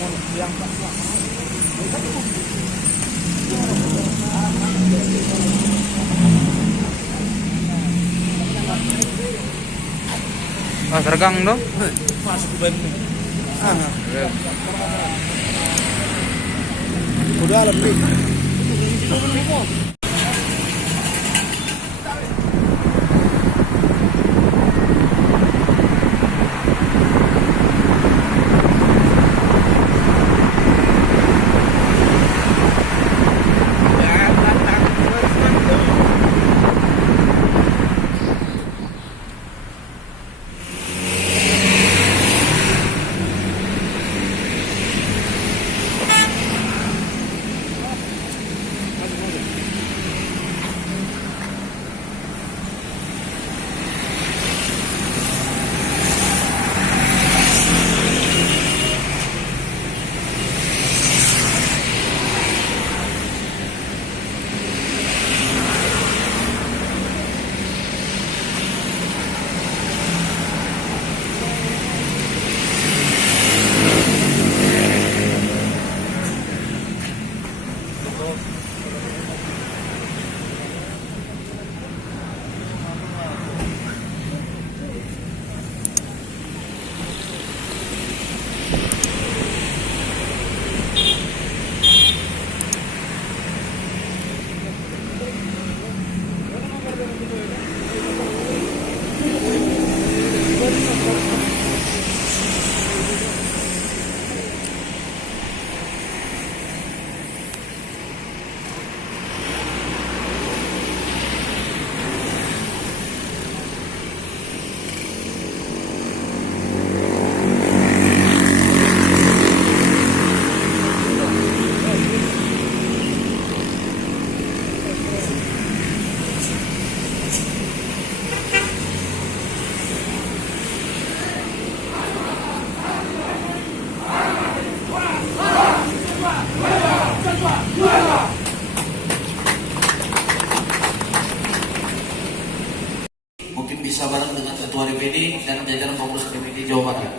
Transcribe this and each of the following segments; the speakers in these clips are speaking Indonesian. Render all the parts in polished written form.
Ah, sergang dong. Masuk ban. Udah lebih. Mungkin bisa bareng dengan Ketua DPD dan jajaran pengurus DPD Jawa Barat.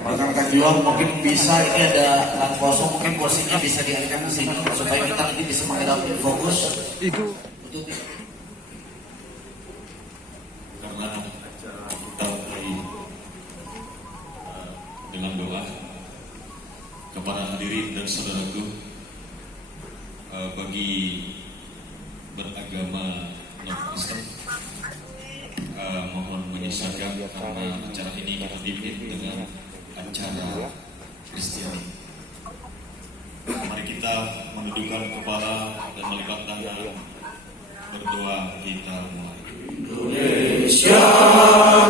Rekan-rekan jual mungkin bisa, ini ada lahan kosong, mungkin kursinya bisa dialihkan ke sini supaya kita nanti bisa menghadapi fokus itu untuk karena kita mulai dengan doa kepada hadirin dan saudaraku, bagi beragama non-Kristen, mohon menyesuaikan karena acara ini kita pimpin dengan acara Kristiani. Mari kita menundukkan kepala dan melipat tangan, berdoa, kita mulai. Indonesia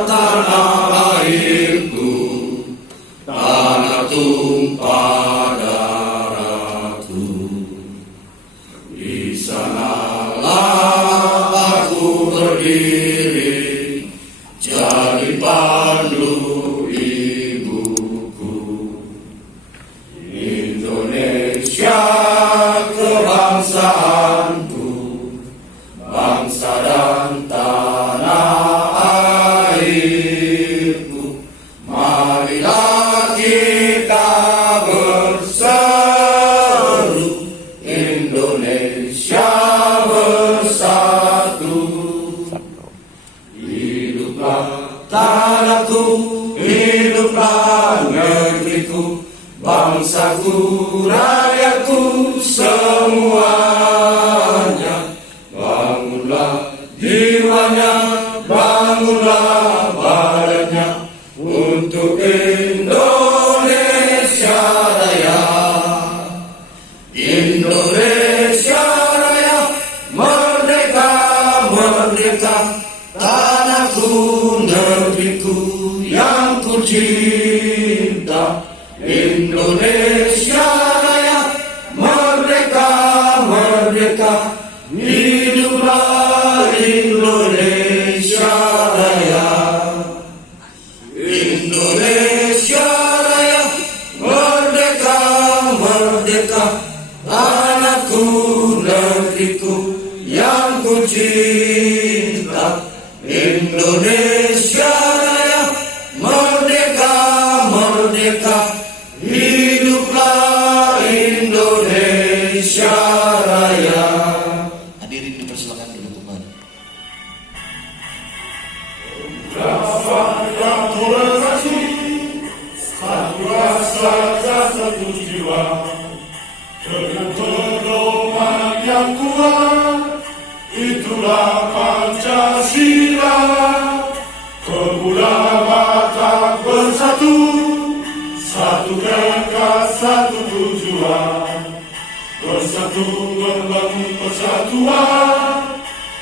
tanah airku, tanah tumpah darahku, di sanalah aku berdiri, jadi pandu ibuku. Indonesia kebangsaanku, bangsa dan tanah airku. Marilah kita berseru, Indonesia bersatu. Hiduplah tanahku, hiduplah negeriku, bangsaku, rakyatku semuanya. Bangunlah jiwanya, bangunlah bangunlah badannya untuk Indonesia Raya. Indonesia Raya, merdeka, merdeka, tanahku, negeriku yang ku cinta. Indonesia Raya, merdeka, merdeka, hiduplah Indonesia Raya. Indonesia Raya, merdeka, merdeka, tanahku, negeriku yang ku cinta. Indonesia Raya, merdeka, merdeka, hiduplah Indonesia Raya. Hadirin dipersilakan duduk kembali. Satu rasa, satu jiwa, dengan pedoman yang kuat, itulah Pancasila. Pemuda Batak bersatu, satu tekad, satu tujuan, bersatu membangun persatuan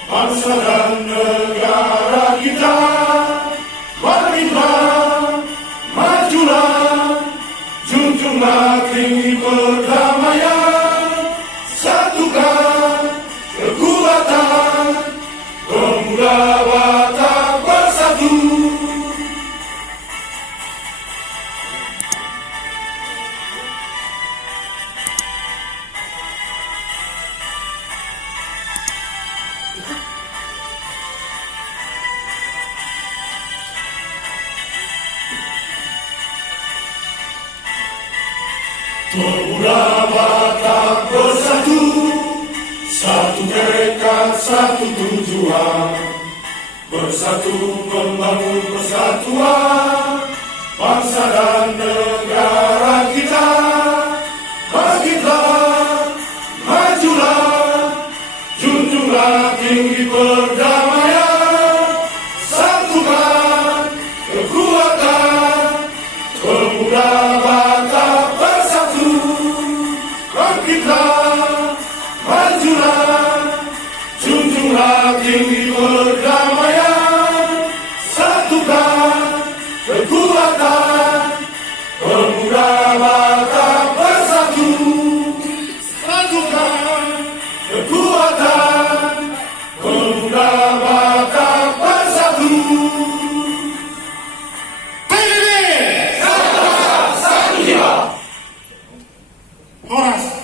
bangsa dan negara kita. Bangkitlah, majulah, junjunglah tinggi perdamaian, satukan kekuatan, pemuda Batak bersatu. Pemuda Batak bersatu, satu tekad, satu tujuan, bersatu membangun persatuan bangsa dan negara kita. Bangkitlah, majulah, junjunglah tinggi perdamaian, satukan kekuatan, pemuda Batak bersatu. Bangkitlah, majulah, junjunglah tinggi perdamaian, satukan kekuatan, pemuda Batak bersatu. Satukan kekuatan, pemuda Batak bersatu. PBB, satu jiwa. Horas.